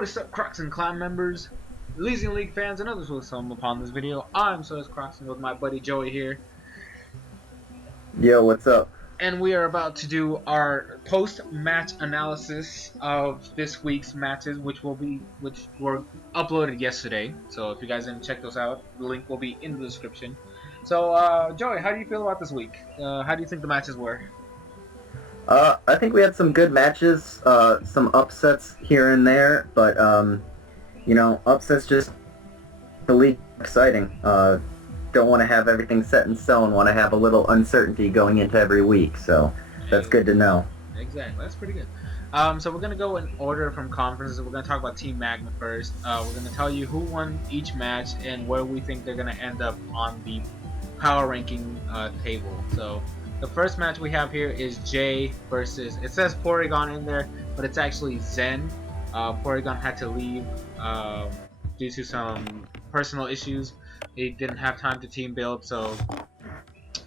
what is up, Crockxen clan members, Elysian League fans, and others who will stumble upon this video. I'm SoresanCrockxen with my buddy Joey here. Yo, what's up? And we are about to do our post-match analysis of this week's matches, which were uploaded yesterday. So if you guys didn't check those out, the link will be in the description. So, Joey, how do you feel about this week? How do you think the matches were? I think we had some good matches, some upsets here and there, but, you know, upsets just the league exciting. Don't want to have everything set in stone, want to have a little uncertainty going into every week, so that's good to know. Exactly, that's pretty good. So we're going to go in order from conferences. We're going to talk about Team Magma first. We're going to tell you who won each match and where we think they're going to end up on the power ranking table. So the first match we have here is Jay versus, it says Porygon in there, but it's actually Zen. Porygon had to leave due to some personal issues. He didn't have time to team build, so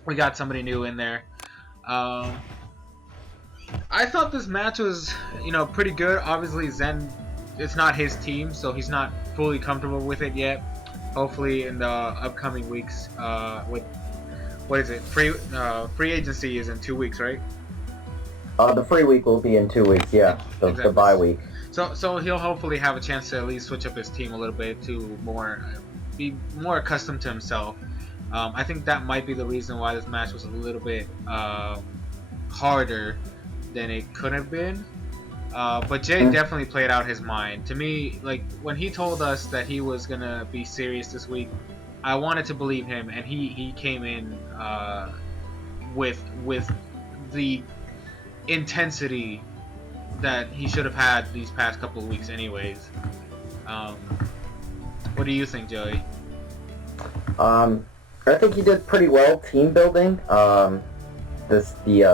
we got somebody new in there. I thought this match was, pretty good. Obviously, Zen, it's not his team, so he's not fully comfortable with it yet. Hopefully, in the upcoming weeks, with what is it? Free agency is in 2 weeks, right? The free week will be in 2 weeks. Yeah, the bye week. So he'll hopefully have a chance to at least switch up his team a little bit to be more accustomed to himself. I think that might be the reason why this match was a little bit harder than it could have been. But Jay definitely played out his mind. To me, like when he told us that he was gonna be serious this week, I wanted to believe him, and he came in with the intensity that he should have had these past couple of weeks anyways. What do you think, Joey? I think he did pretty well team building. The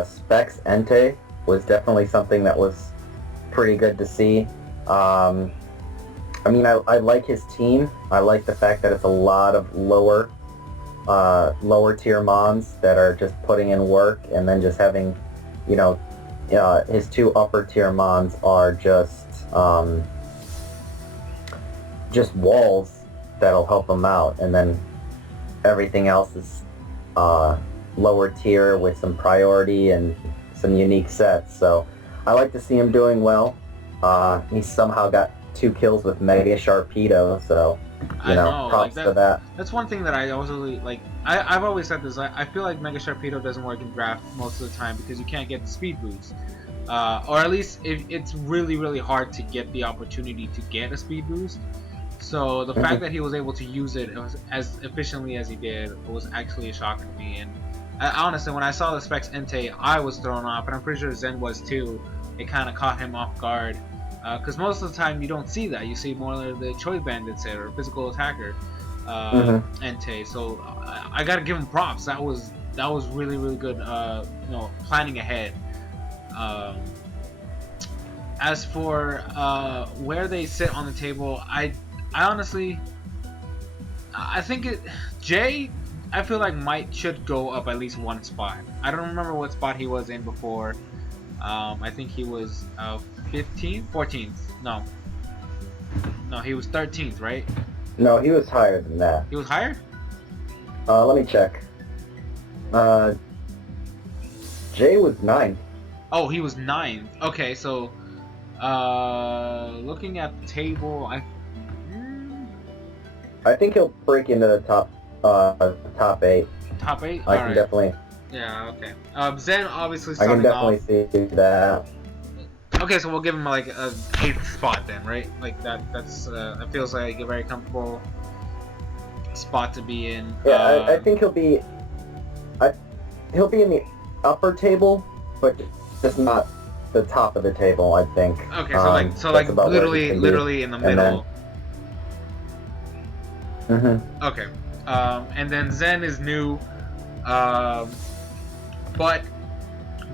Specs Entei was definitely something that was pretty good to see. I mean, I like his team. I like the fact that it's a lot of lower tier mons that are just putting in work, and then just having, his 2 upper tier mons are just walls that'll help him out, and then everything else is lower tier with some priority and some unique sets. So I like to see him doing well. He somehow got 2 kills with Mega Sharpedo, so props to that. That's one thing that I always really like. I've always said this. I feel like Mega Sharpedo doesn't work in draft most of the time because you can't get the speed boost, or at least it's really hard to get the opportunity to get a speed boost. So the fact that he was able to use it as efficiently as he did was actually a shock to me. And honestly, when I saw the Specs Entei, I was thrown off, and I'm pretty sure Zen was too. It kind of caught him off guard. Because most of the time you don't see that. You see more of the Choice Bandits or Physical Attacker Entei. So I gotta give him props. That was really good. Planning ahead. As for where they sit on the table, I honestly, I think Jay, I feel like should go up at least 1 spot. I don't remember what spot he was in before. I think he was 15th, 14th. No, he was 13th, right? No, he was higher than that. He was higher? Let me check. Jay was 9th. Oh, he was 9th. Okay, so looking at the table, I think he'll break into the top 8. Top 8? I can definitely. Yeah, okay. Zen obviously I starting can definitely see that. Okay, so we'll give him like a 8th spot then, right? Like that's that feels like a very comfortable spot to be in. Yeah, I think he'll be in the upper table, but just not the top of the table, I think. Okay, so like literally in the middle. Okay. And then Zen is new. But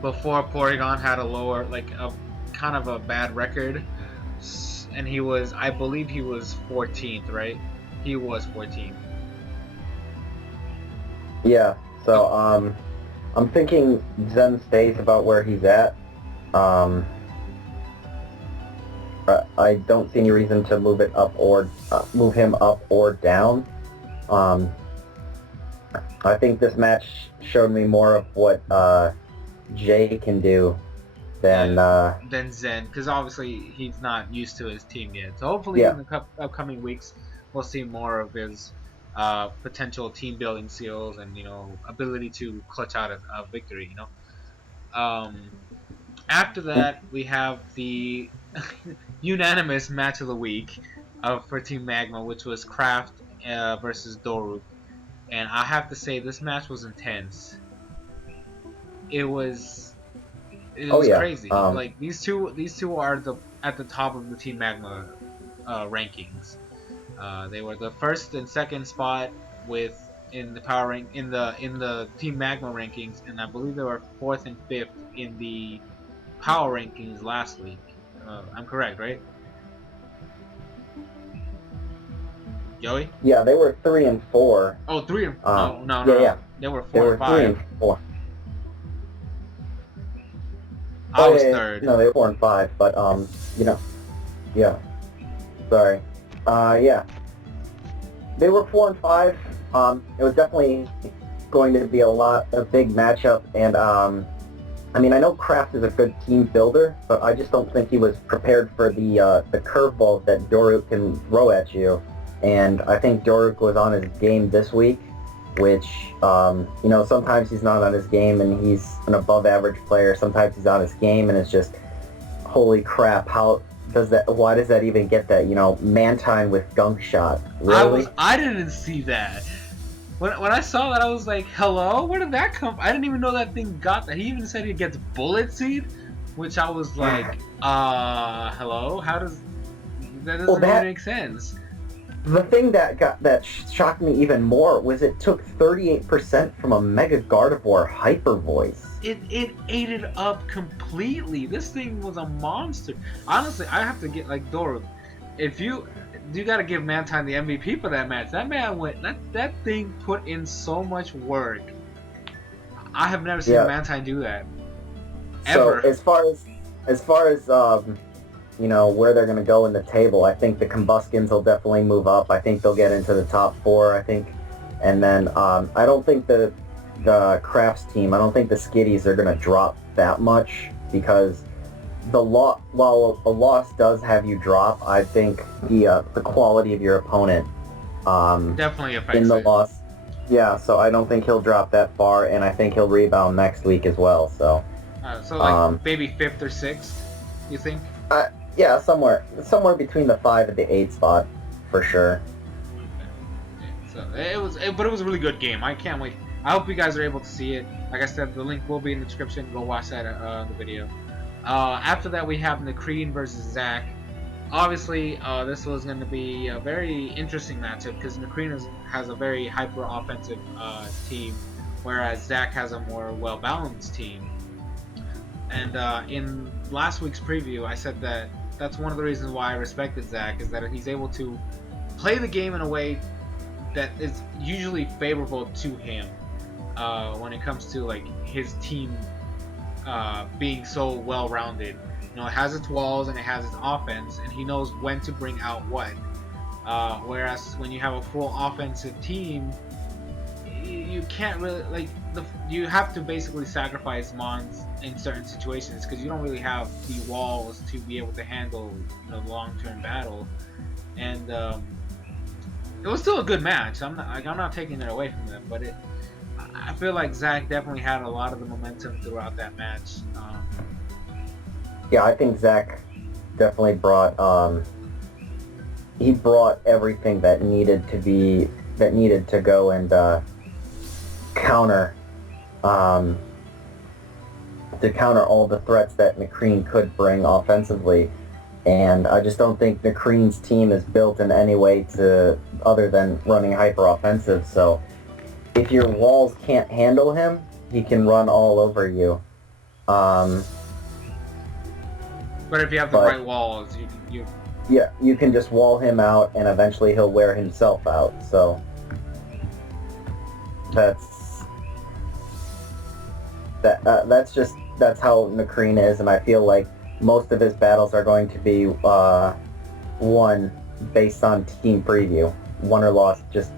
before Porygon had a lower, kind of a bad record, and I believe he was 14th, right? He was 14th. Yeah, so I'm thinking Zen stays about where he's at. I don't see any reason to move him up or down. I think this match showed me more of what Jay can do than Zen, because obviously he's not used to his team yet. So hopefully yeah. in the upcoming weeks we'll see more of his potential team building skills and ability to clutch out a victory. After that we have the unanimous match of the week for Team Magma, which was Kraft versus Doruk, and I have to say this match was intense. It was Oh yeah. crazy. Like these two are at the top of the Team Magma rankings. They were the first and second spot in the power rank in the Team Magma rankings, and I believe they were fourth and fifth in the power rankings last week. I'm correct, right? Joey? Yeah, they were 3 and 4. Oh, 3 and no. Yeah. They were 4 They were and 5. 3 and 4. I was third. No, they were 4 and 5, but yeah. Sorry. Yeah. They were 4 and 5. It was definitely going to be a big matchup, and I mean, I know Kraft is a good team builder, but I just don't think he was prepared for the curveballs that Doruk can throw at you. And I think Doruk was on his game this week, which, sometimes he's not on his game and he's an above average player. Sometimes he's on his game and it's just, holy crap, why does that even get that, man-time with gunk shot? Really? I didn't see that. When I saw that, I was like, hello? Where did that come from? I didn't even know that thing got that. He even said he gets bullet seed, which I was like, hello? That doesn't even make sense. The thing that shocked me even more was it took 38% from a Mega Gardevoir Hyper Voice. It ate it up completely. This thing was a monster. Honestly, I have to get like Doro. If you got to give Mantine the MVP for that match. That man that thing put in so much work. I have never seen Mantine do that. Ever. So as far as where they're going to go in the table, I think the Combuskins will definitely move up. I think they'll get into the top 4, I think. And then I don't think the Crafts team, I don't think the Skitties are going to drop that much, because while a loss does have you drop, I think the quality of your opponent definitely affects in the it. loss. Yeah, so I don't think he'll drop that far, and I think he'll rebound next week as well. So maybe 5th or 6th, you think? Yeah, somewhere between the 5 and the 8 spot, for sure. Okay. So but it was a really good game. I can't wait. I hope you guys are able to see it. Like I said, the link will be in the description. Go watch that in the video. After that, we have Nakreen versus Zach. Obviously, this was going to be a very interesting matchup because Nakreen has a very hyper-offensive team, whereas Zach has a more well-balanced team. And in last week's preview, I said that that's one of the reasons why I respected Zach, is that he's able to play the game in a way that is usually favorable to him when it comes to like his team being so well-rounded. It has its walls and it has its offense, and he knows when to bring out what. Whereas when you have a full offensive team, you can't really you have to basically sacrifice Mons in certain situations because you don't really have the walls to be able to handle the long-term battle. And it was still a good match. I'm not taking it away from them, but I feel like Zach definitely had a lot of the momentum throughout that match. Yeah, I think Zach definitely brought everything that needed to go and counter all the threats that Nakreen could bring offensively. And I just don't think Nakreen's team is built in any way other than running hyper offensive. So if your walls can't handle him, he can run all over you. But if you have the right walls, you can just wall him out, and eventually he'll wear himself out. So that's how Nakreen is, and I feel like most of his battles are going to be won based on team preview, won or lost just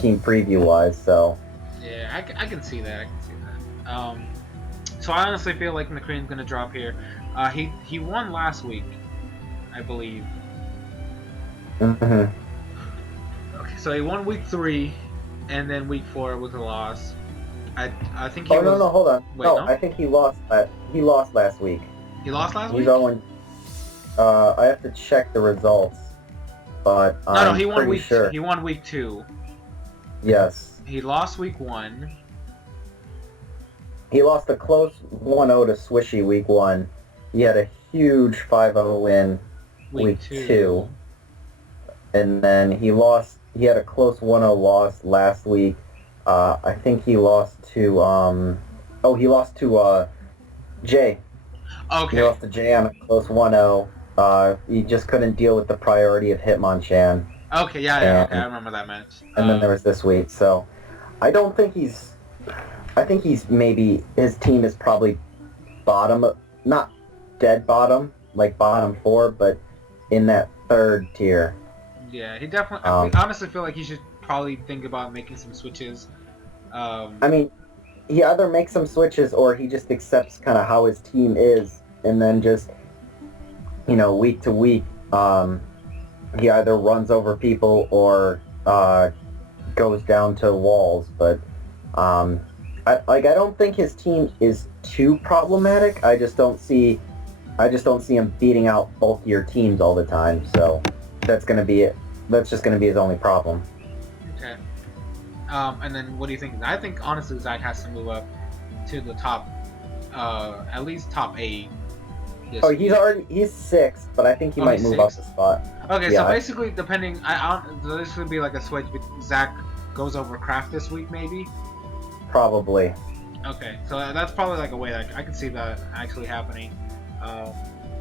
team preview wise. So yeah, I can see that. I can see that. So I honestly feel like McCrean's gonna drop here. He won last week, I believe. mhm. Okay, so he won week 3, and then week 4 was a loss. I think he Oh was. no, hold on. Wait, No, no? I think he lost. He lost last week. He lost last He's week. 0. I have to check the results, but No, I'm he won pretty week. sure. He won week 2. Yes, He lost week 1. he lost a close 1-0 to Swishy week 1. He had a huge 5-0 win week 2, and then he lost. He had a close 1-0 loss last week. I think he lost to he lost to Jay. Okay. He lost to Jay on a close 1-0. He just couldn't deal with the priority of Hitmonchan. Okay, yeah, okay, I remember that match. And then there was this week. So I don't think he's. I think he's maybe his team is probably bottom, not dead bottom, like bottom 4, but in that 3rd tier. Yeah, he definitely. I honestly feel like he should probably think about making some switches. I mean, he either makes some switches or he just accepts kind of how his team is, and then just week to week, he either runs over people or goes down to walls. But I don't think his team is too problematic. I just don't see him beating out both your teams all the time. So that's gonna be it. That's just gonna be his only problem. Okay. And then what do you think? I think honestly Zach has to move up to the top, at least top 8. Oh, he's 6th, but I think he might move up a spot. Okay, Yeah. so basically, depending, this would be like a switch. Zach goes over Kraft this week, maybe. Probably. Okay, so that's probably like a way that I can see that actually happening.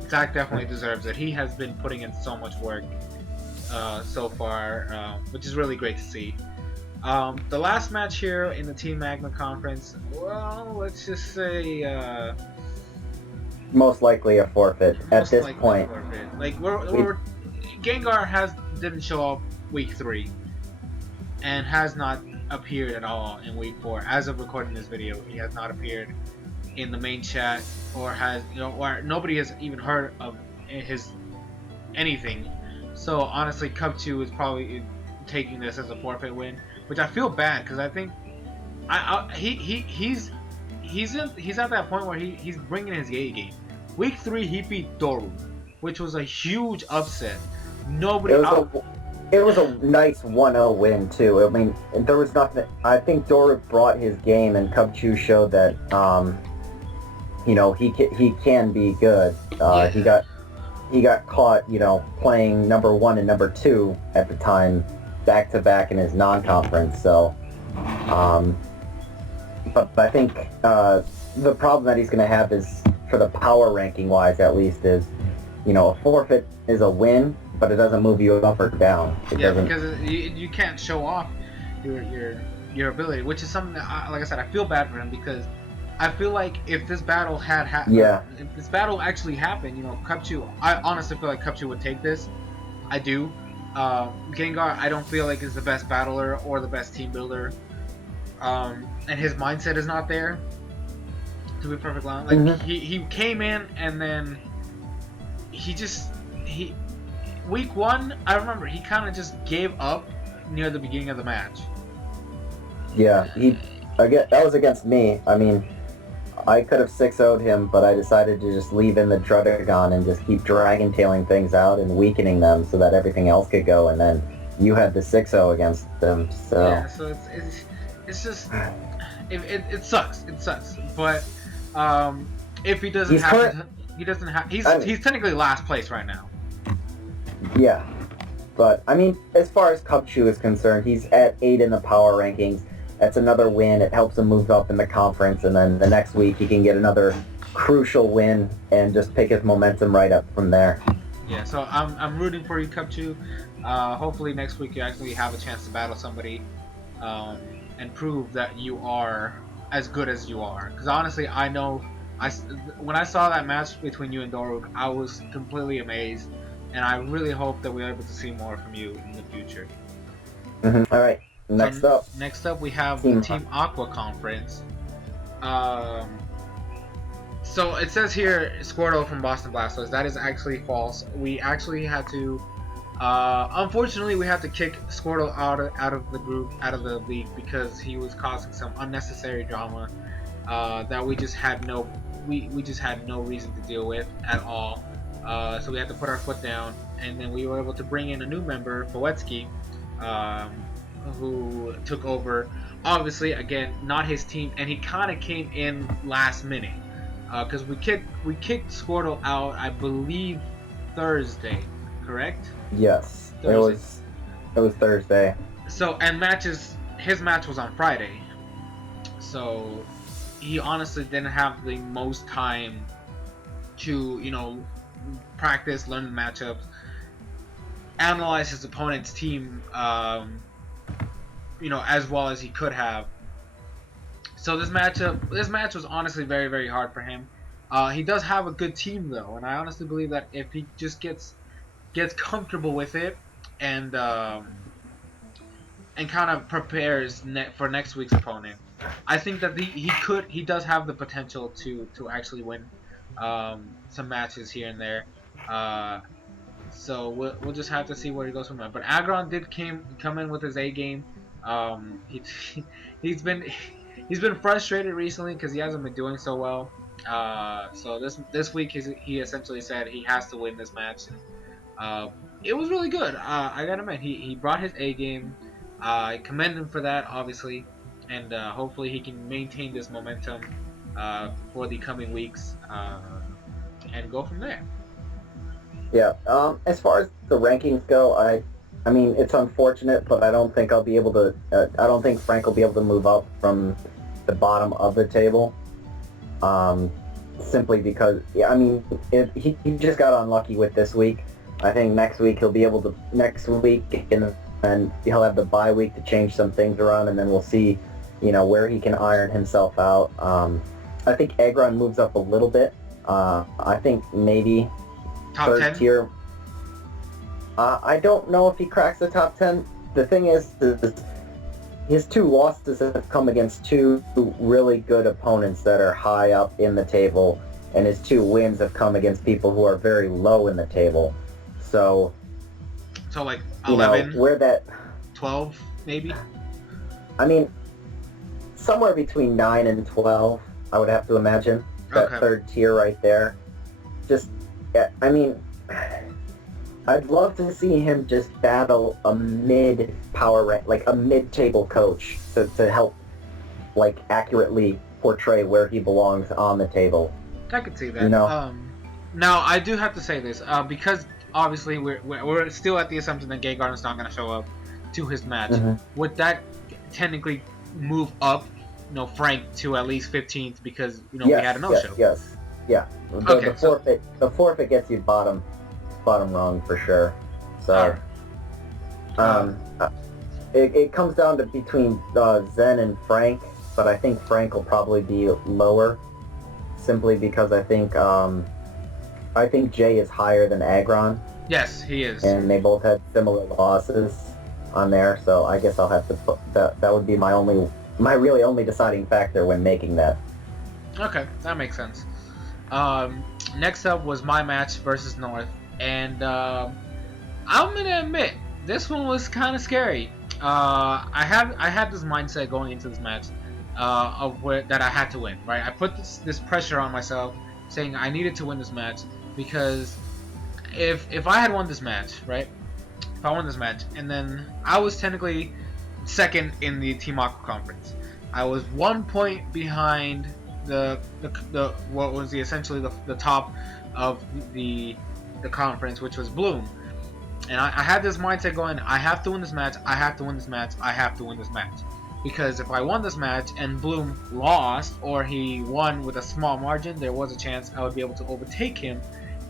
Zach definitely deserves it. He has been putting in so much work so far, which is really great to see. The last match here in the Team Magma Conference, well, let's just say Most likely a forfeit at this point. Like Gengar didn't show up week 3, and has not appeared at all in week 4. As of recording this video, he has not appeared in the main chat, or or nobody has even heard of his anything. So honestly, Cup 2 is probably taking this as a forfeit win, which I feel bad because I think he's at that point where he's bringing his A game. Week 3 he beat Doru, which was a huge upset. It was a nice 1-0 win too. I mean, there was nothing. I think Doru brought his game, and Cubchoo showed that he can be good. Yeah. He got caught playing number 1 and number 2 at the time back to back in his non-conference. So, but I think the problem that he's going to have is, for the power ranking wise at least, is a forfeit is a win, but it doesn't move you up or down. Because you can't show off your ability, which is something that, like I said, I feel bad for him, because I feel like if this battle if this battle actually happened, Cupchoo, I honestly feel like Cupchoo would take this. I do. Gengar, I don't feel like is the best battler or the best team builder, and his mindset is not there. To be perfectly honest, like he came in and then week 1, I remember he kind of just gave up near the beginning of the match. Yeah, that was against me. I mean, I could have 6-0'd him, but I decided to just leave in the Druddigon and just keep Dragon Tailing things out and weakening them so that everything else could go, and then you had the 6-0 against them. So yeah, so it's just it sucks. It sucks. But if he doesn't he's technically last place right now. Yeah, but I mean, as far as Cupchoo is concerned, he's at 8 in the power rankings. That's another win. It helps him move up in the conference, and then the next week he can get another crucial win and just pick his momentum right up from there. Yeah, so I'm rooting for you, Cupchoo. Hopefully next week you actually have a chance to battle somebody, and prove that you are as good as you are. Because honestly, I know When I saw that match between you and Doruk, I was completely amazed, and I really hope that we're able to see more from you in the future. All right. Next up, we have Team the Team Aqua Conference. So it says here Squirtle from Boston Blasters. That is actually false. We actually had to, unfortunately, we had to kick Squirtle out of the group, out of the league, because he was causing some unnecessary drama that we just had no reason to deal with at all. So we had to put our foot down, and then we were able to bring in a new member, Fawetsky, who took over. Obviously, again, not his team, and he kind of came in last minute. Because we kicked Squirtle out, I believe, Thursday, correct? Yes, Thursday. It was Thursday. So, and his match was on Friday, so he honestly didn't have the most time to practice, learn the matchups, analyze his opponent's team, as well as he could have. So this match was honestly very, very hard for him. He does have a good team though, and I honestly believe that if he just gets comfortable with it and kind of prepares for next week's opponent, I think that he does have the potential to actually win some matches here and there. So we'll just have to see where he goes from there. But Agron did come in with his A game. He's been frustrated recently because he hasn't been doing so well. So this week he essentially said he has to win this match. And, it was really good. I gotta admit, he brought his A game. I commend him for that, obviously, and hopefully he can maintain this momentum for the coming weeks and go from there. Yeah. As far as the rankings go, I mean, it's unfortunate, but I don't think I'll be able to. I don't think Frank will be able to move up from the bottom of the table. Simply because, yeah, I mean, he just got unlucky with this week. I think next week he'll be able to. Next week, and he'll have the bye week to change some things around, and then we'll see, where he can iron himself out. I think Agron moves up a little bit. I think maybe Top third 10? tier. I don't know if he cracks the top 10. The thing is his two losses have come against two really good opponents that are high up in the table, and his two wins have come against people who are very low in the table. So like 11, where that 12 maybe. I mean, somewhere between 9 and 12, I would have to imagine. That third tier right there. Just, I mean, I'd love to see him just battle a mid-power rank, like a mid-table coach to help, like, accurately portray where he belongs on the table. I could see that. Now, I do have to say this, because obviously we're still at the assumption that Gaygarden's not going to show up to his match. Mm-hmm. Would that technically move up, Frank to at least 15th because, we had a no-show? Yes. Yeah. The forfeit gets you bottom rung for sure. So, it comes down to between Zen and Frank, but I think Frank will probably be lower, simply because I think Jay is higher than Agron. Yes, he is. And they both had similar losses on there, so I guess I'll have to put that. That would be my really only deciding factor when making that. Okay, that makes sense. Next up was my match versus North. And I'm gonna admit, this one was kind of scary. I had this mindset going into this match that I had to win. Right, I put this pressure on myself, saying I needed to win this match because if I had won this match, right? If I won this match, and then I was technically second in the Team Aqua Conference, I was 1 point behind the what was essentially the top of the conference, which was Bloom. And I had this mindset going, I have to win this match, I have to win this match, I have to win this match. Because if I won this match and Bloom lost, or he won with a small margin, there was a chance I would be able to overtake him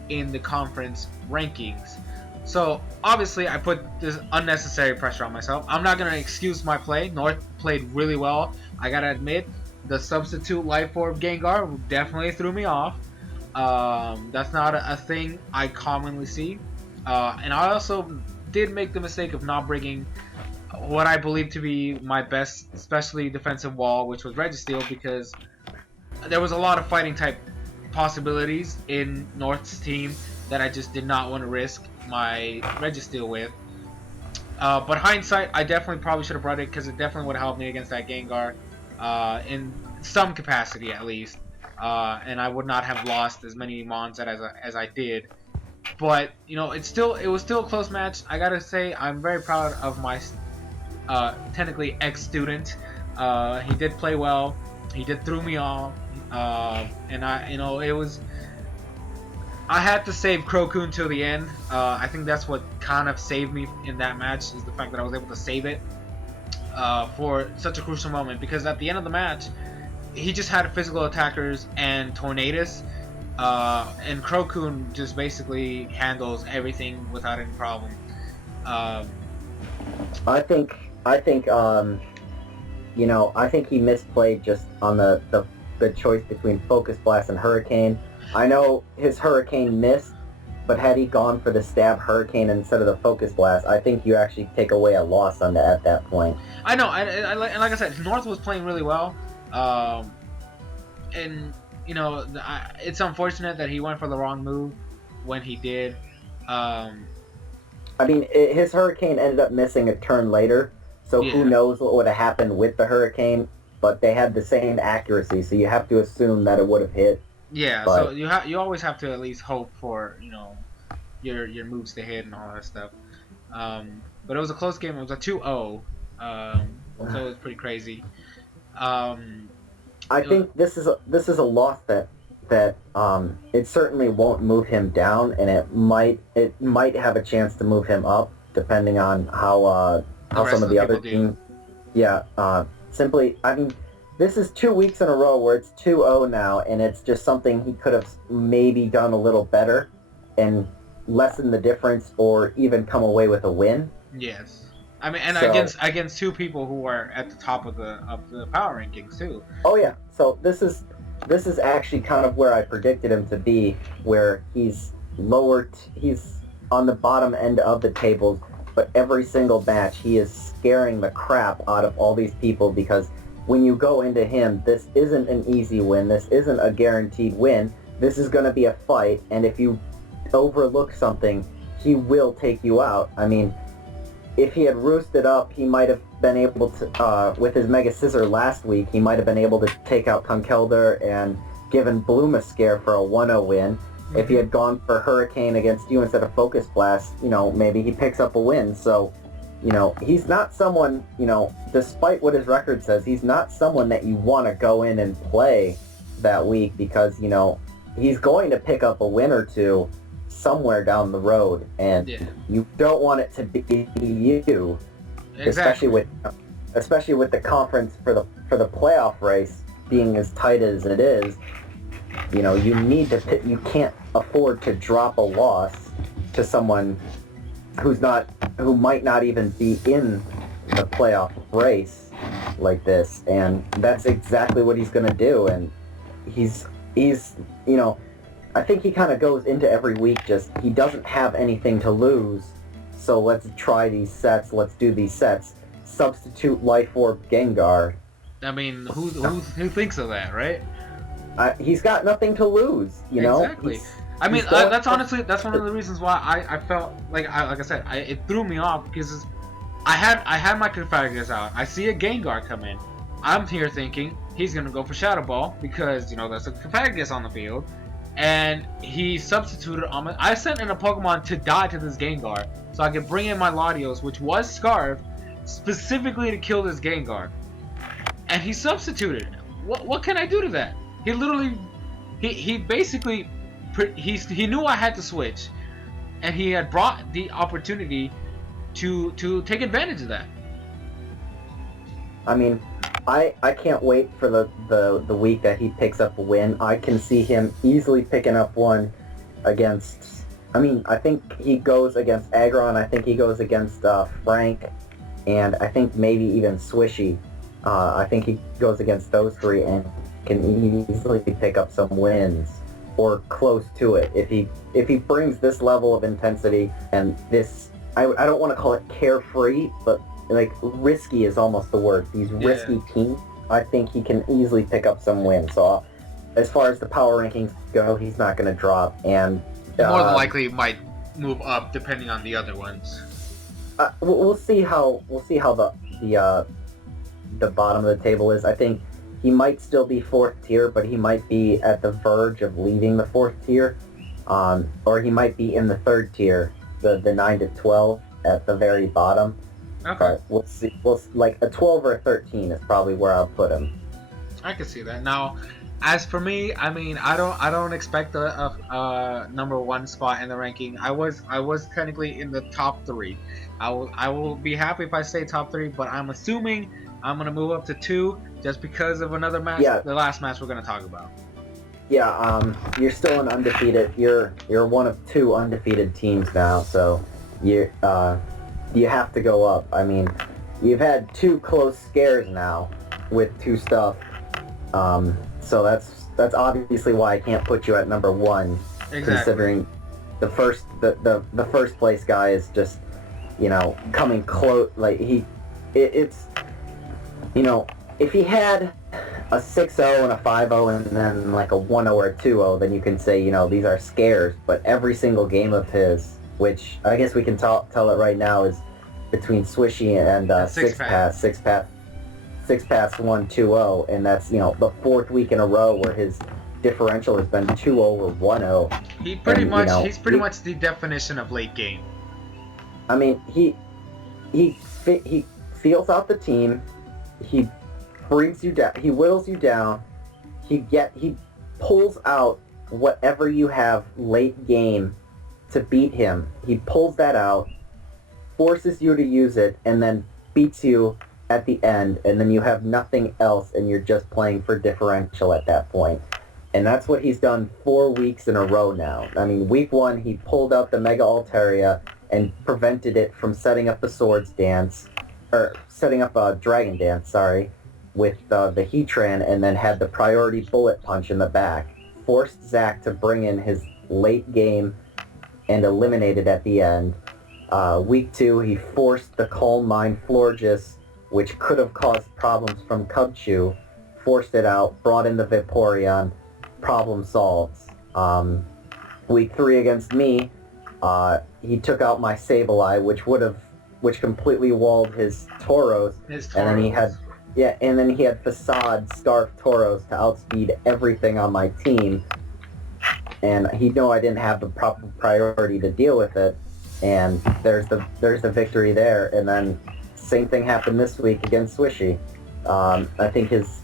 in the conference rankings. So obviously I put this unnecessary pressure on myself. I'm not going to excuse my play. North played really well, I gotta admit, the substitute life orb Gengar definitely threw me off. That's not a thing I commonly see. And I also did make the mistake of not bringing what I believe to be my best, especially defensive wall, which was Registeel, because there was a lot of fighting type possibilities in North's team that I just did not want to risk my Registeel with. But hindsight, I definitely probably should have brought it because it definitely would have helped me against that Gengar in some capacity at least. And I would not have lost as many Mons as I did. But you know, it was still a close match. I gotta say, I'm very proud of my technically ex-student. He did play well. He did throw me off, and I had to save Crocoon till the end. I think that's what kind of saved me in that match, is the fact that I was able to save it for such a crucial moment. Because at the end of the match, he just had physical attackers and Tornadus, and Crocoon just basically handles everything without any problem. I think I think he misplayed just on the choice between Focus Blast and Hurricane. I know his Hurricane missed, but had he gone for the Stab Hurricane instead of the Focus Blast, I think you actually take away a loss at that point. I know, and like I said, North was playing really well, and you know, it's unfortunate that he went for the wrong move when he did. I mean, his Hurricane ended up missing a turn later, so who knows what would have happened with the Hurricane, but they had the same accuracy, so you have to assume that it would have hit. Yeah, but so you always have to at least hope for, you know, your moves to hit and all that stuff. But it was a close game. It was a 2-0, so it was pretty crazy. I think this is a loss that it certainly won't move him down, and it might have a chance to move him up depending on how some of the other teams. Yeah, simply, I mean, this is 2 weeks in a row where it's 2-0 now, and it's just something he could have maybe done a little better and lessen the difference, or even come away with a win. Yes, I mean, and so, against two people who are at the top of the power rankings too. Oh yeah, so this is actually kind of where I predicted him to be, where he's he's on the bottom end of the tables, but every single match he is scaring the crap out of all these people, because when you go into him, this isn't an easy win, this isn't a guaranteed win, this is going to be a fight, and if you overlook something, he will take you out. I mean, if he had roosted up, he might have been able to, with his Mega Scissor last week, he might have been able to take out Conkeldurr and given Bloom a scare for a 1-0 win. Mm-hmm. If he had gone for Hurricane against you instead of Focus Blast, you know, maybe he picks up a win. So, you know, he's not someone, you know, despite what his record says, he's not someone that you want to go in and play that week, because, you know, he's going to pick up a win or two somewhere down the road, and you don't want it to be you, exactly. especially with the conference for the playoff race being as tight as it is. You know, you can't afford to drop a loss to someone who might not even be in the playoff race like this, and that's exactly what he's going to do. And he's you know, I think he kind of goes into every week just, he doesn't have anything to lose, so let's try these sets, let's do these sets. Substitute Life Orb Gengar. I mean, who thinks of that, right? He's got nothing to lose, you know? Exactly. I mean, that's one of the reasons why I felt like I said, it threw me off, because I had my Configures out. I see a Gengar come in. I'm here thinking he's gonna go for Shadow Ball, because, you know, there's a Configures on the field. And he substituted on my... I sent in a Pokemon to die to this Gengar, so I could bring in my Latios, which was Scarfed, specifically to kill this Gengar. And he substituted. What can I do to that? He literally... He basically... He knew I had to switch, and he had brought the opportunity to take advantage of that. I mean, I can't wait for the week that he picks up a win. I can see him easily picking up one against... I mean, I think he goes against Aggron, I think he goes against Frank, and I think maybe even Swishy. I think he goes against those three and can easily pick up some wins or close to it if he brings this level of intensity and this. I don't want to call it carefree, but like risky is almost the word. These risky teams, I think he can easily pick up some wins. So as far as the power rankings go, he's not going to drop, and more than likely might move up depending on the other ones. We'll see how the bottom of the table is. I think he might still be 4th tier, but he might be at the verge of leaving the 4th tier, or he might be in the 3rd tier, the 9 to 12 at the very bottom. Okay. But we'll see. Like a 12 or a 13 is probably where I'll put him. I can see that. Now, as for me, I mean, I don't expect a number 1 spot in the ranking. I was technically in the top 3. I will be happy if I stay top 3, but I'm assuming I'm gonna move up to 2 just because of another match. Yeah. The last match we're gonna talk about. Yeah. You're still an undefeated. You're one of 2 undefeated teams now, so you have to go up. I mean, you've had 2 close scares now with 2 stuff. So that's obviously why I can't put you at number 1. Exactly. Considering the first place guy is just, coming close. Like it's if he had a 6-0 and a 5-0 and then like a 1-0 or a 2-0, then you can say these are scares. But every single game of his, which I guess we can tell it right now, is between Swishy and Six Pass 1-2-0, and that's the 4th week in a row where his differential has been 2-0 or 1-0. He's pretty much the definition of late game. I mean, he feels out the team. He brings you down. He whittles you down. He pulls out whatever you have late game to beat him. He pulls that out, forces you to use it, and then beats you at the end, and then you have nothing else, and you're just playing for differential at that point. And that's what he's done 4 weeks in a row now. I mean, week 1, he pulled out the Mega Altaria and prevented it from setting up the Swords Dance, or setting up a Dragon Dance, with the Heatran, and then had the priority Bullet Punch in the back. Forced Zach to bring in his late game and eliminate it at the end. Week 2, he forced the Calm Mind Florges, which could have caused problems from Cubchoo, forced it out, brought in the Vaporeon, problem solved. Week 3 against me, he took out my Sableye, which completely walled his Tauros. And then he had Facade Scarf Tauros to outspeed everything on my team. And he knew I didn't have the proper priority to deal with it. And there's the victory there. And then same thing happened this week against Swishy. I think his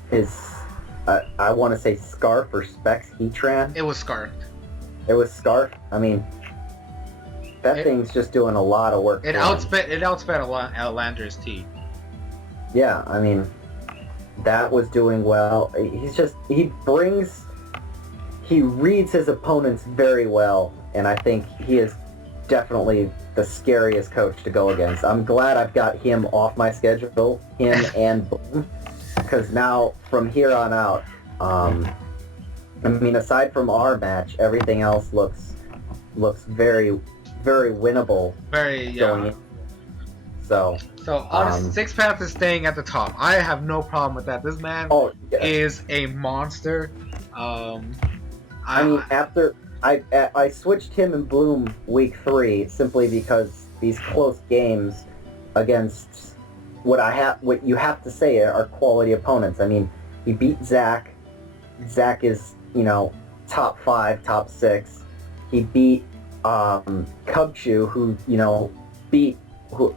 I want to say Scarf or Specs Heatran. It was Scarf. It was Scarf. I mean, that thing's just doing a lot of work. It outsped Outlander's T. Yeah, I mean, that was doing well. He reads his opponents very well, and I think he is definitely the scariest coach to go against. I'm glad I've got him off my schedule, him and Boom, because now from here on out, I mean, aside from our match, everything else looks very, very winnable. So honestly, Six Path is staying at the top. I have no problem with that. This man is a monster. I mean, after I switched him and Bloom week 3 simply because these close games against what you have to say are quality opponents. I mean, he beat Zach. Zach is top 5, top 6. He beat Cubchoo, who beat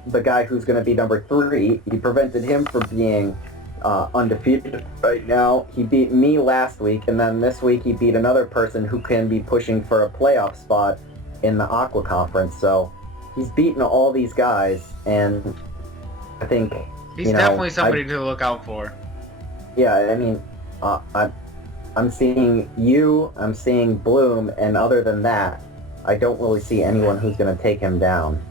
the guy who's going to be number 3. He prevented him from being undefeated right now. He beat me last week, and then this week he beat another person who can be pushing for a playoff spot in the Aqua Conference. So he's beaten all these guys, and I think he's definitely somebody to look out for. Yeah, I mean, I'm seeing you, I'm seeing Bloom, and other than that, I don't really see anyone who's going to take him down.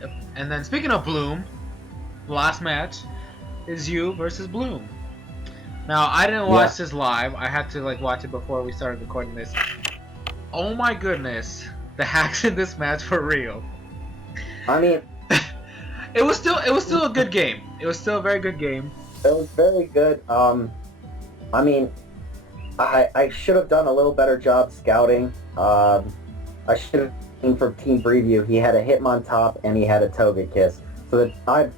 Yep. And then speaking of Bloom, the last match is you versus Bloom. Now, I didn't watch this live. I had to like watch it before we started recording this. Oh my goodness, the hacks in this match for real. I mean, it was still a good game. It was still a very good game. It was very good. I mean, I should have done a little better job scouting. I should have seen from Team Preview. He had a Hitmontop and he had a Togekiss.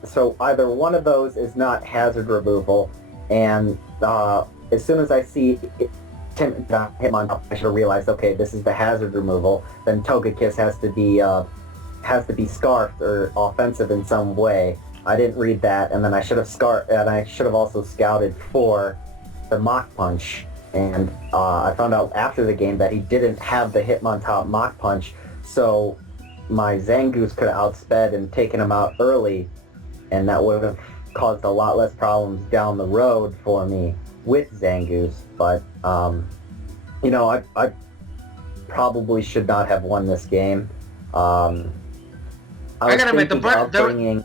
So either one of those is not hazard removal, and as soon as I see Hitmontop, I should have realized, okay, this is the hazard removal. Then Togekiss has to be scarfed or offensive in some way. I didn't read that, and then I should have also scouted for the Mach Punch. And I found out after the game that he didn't have the Hitmontop Mach Punch, so my Zangoose could have outsped and taken him out early, and that would have caused a lot less problems down the road for me with Zangoose. But, you know, I probably should not have won this game. I gotta admit,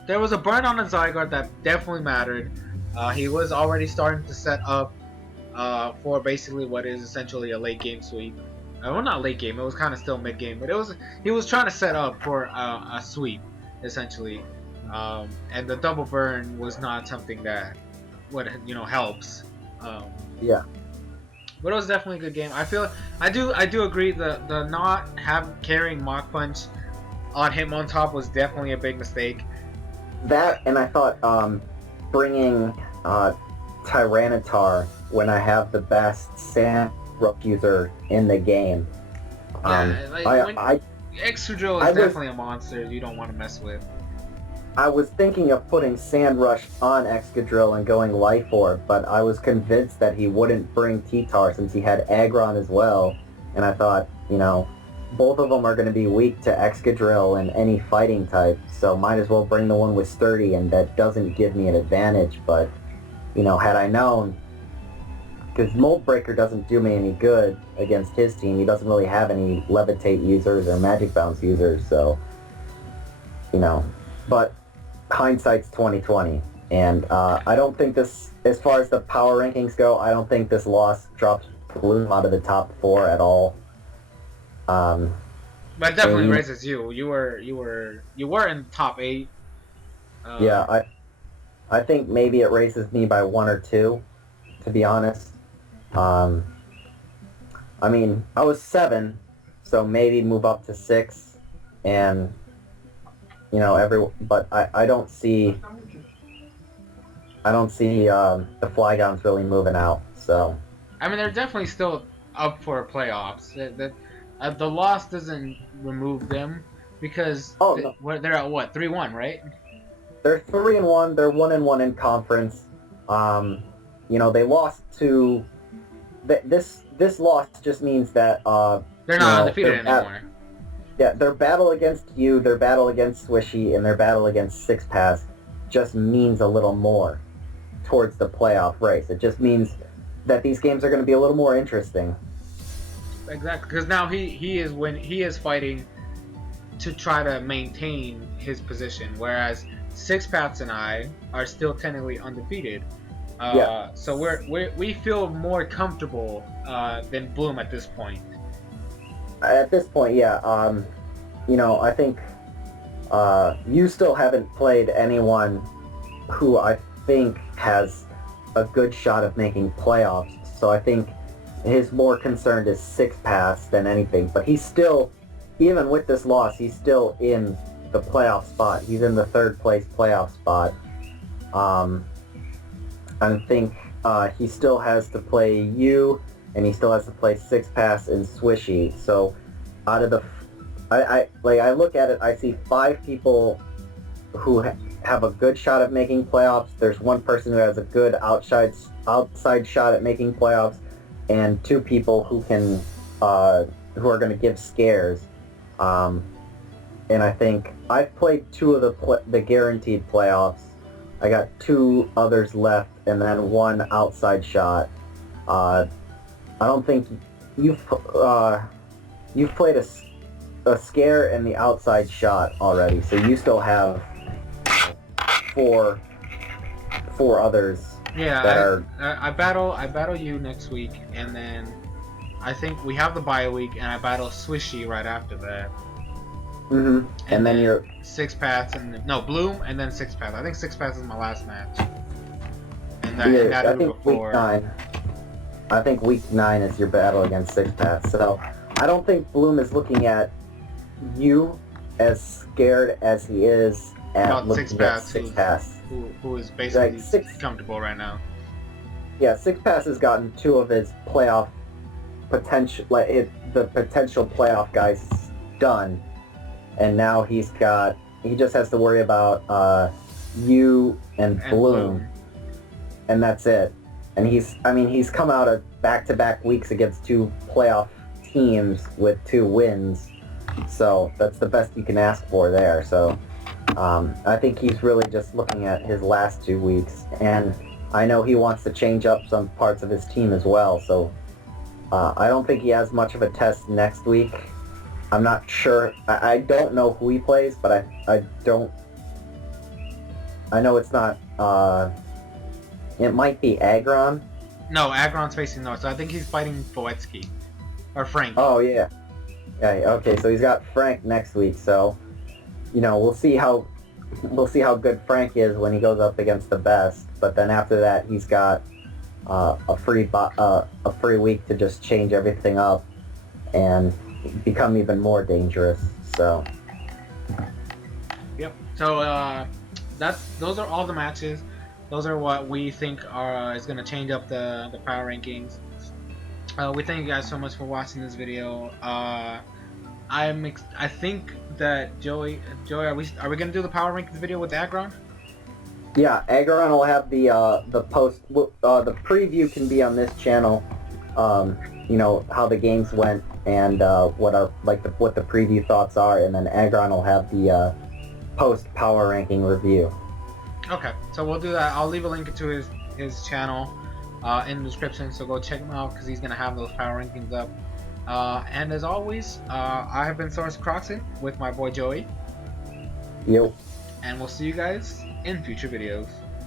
there was a burn on the Zygarde that definitely mattered. He was already starting to set up for basically what is essentially a late game sweep. Well, not late game. It was kind of still mid game, but he was trying to set up for a sweep essentially. And the double burn was not something that helps. Yeah. But it was definitely a good game. I do agree the not carrying Mach Punch on Hitmontop was definitely a big mistake. That, and I thought bringing Tyranitar when I have the best Sand Rush user in the game. Excadrill is definitely a monster you don't want to mess with. I was thinking of putting Sand Rush on Excadrill and going Life Orb, but I was convinced that he wouldn't bring T-Tar since he had Aggron as well, and I thought, both of them are going to be weak to Excadrill and any fighting type, so might as well bring the one with Sturdy, and that doesn't give me an advantage. But, had I known, because Mold Breaker doesn't do me any good against his team. He doesn't really have any Levitate users or Magic Bounce users, so, but hindsight's 2020, and I don't think this, as far as the power rankings go, I don't think this loss drops Bloom out of the top 4 at all. But it definitely raises you. You were in top 8. Yeah, I think maybe it raises me by 1 or 2, to be honest. I mean, I was 7, so maybe move up to 6, and but I don't see the Flygons really moving out. So I mean, they're definitely still up for playoffs. The loss doesn't remove them because they're at what, 3-1, right? They're 3-1. They're 1-1 in conference. They lost to this loss just means that they're not undefeated anymore. Yeah, their battle against you, their battle against Swishy, and their battle against Six Pass just means a little more towards the playoff race. It just means that these games are going to be a little more interesting. Exactly, because now he is fighting to try to maintain his position, whereas Six Paths and I are still technically undefeated. So we feel more comfortable than Bloom at this point. At this point, yeah. I think you still haven't played anyone who I think has a good shot of making playoffs. So I think his more concerned is Six Pass than anything. But he's still, even with this loss, he's still in the playoff spot. He's in the 3rd place playoff spot. I think he still has to play you, and he still has to play Six Pass and Swishy. So out of the, I look at it, I see 5 people who have a good shot at making playoffs. There's 1 person who has a good outside shot at making playoffs, and 2 people who can who are going to give scares. And I think I've played 2 of the guaranteed playoffs. I got 2 others left, and then 1 outside shot. I don't think you've played a scare and the outside shot already, so you still have 4 4 others Yeah, that are. I battle you next week, and then I think we have the bye week, and I battle Swishy right after that. Mm-hmm. And then you're Six Paths and no Bloom, and then Six Paths. I think Six Paths is my last match. And that I is think before. week 9. I think week 9 is your battle against Six Paths. So I don't think Bloom is looking at you as scared as he is at looking at Six Paths. Who is basically like comfortable right now. Yeah, Six Paths has gotten 2 of his playoff potential, the potential playoff guys done, and now he just has to worry about you and Bloom, and that's it. And he's come out of back-to-back weeks against 2 playoff teams with 2 wins, so that's the best you can ask for there. So I think he's really just looking at his last 2 weeks, and I know he wants to change up some parts of his team as well, so I don't think he has much of a test next week. I'm not sure. I don't know who he plays, but I know it's not. It might be Agron. No, Agron's facing north, so I think he's fighting Boetsky. Or Frank. Oh, yeah. Yeah, okay, so he's got Frank next week, so, we'll see how good Frank is when he goes up against the best, but then after that, he's got a free week to just change everything up and become even more dangerous, so. Yep, so, those are all the matches. Those are what we think is going to change up the power rankings. We thank you guys so much for watching this video. I think that Joey, are we going to do the power rankings video with Agron? Yeah, Agron will have the post. The preview can be on this channel. How the games went and what the preview thoughts are, and then Agron will have the post power ranking review. Okay, so we'll do that. I'll leave a link to his channel in the description, so go check him out because he's gonna have those power rankings up. And as always, I have been SoresanCrockxen with my boy Joey. Yep. And we'll see you guys in future videos.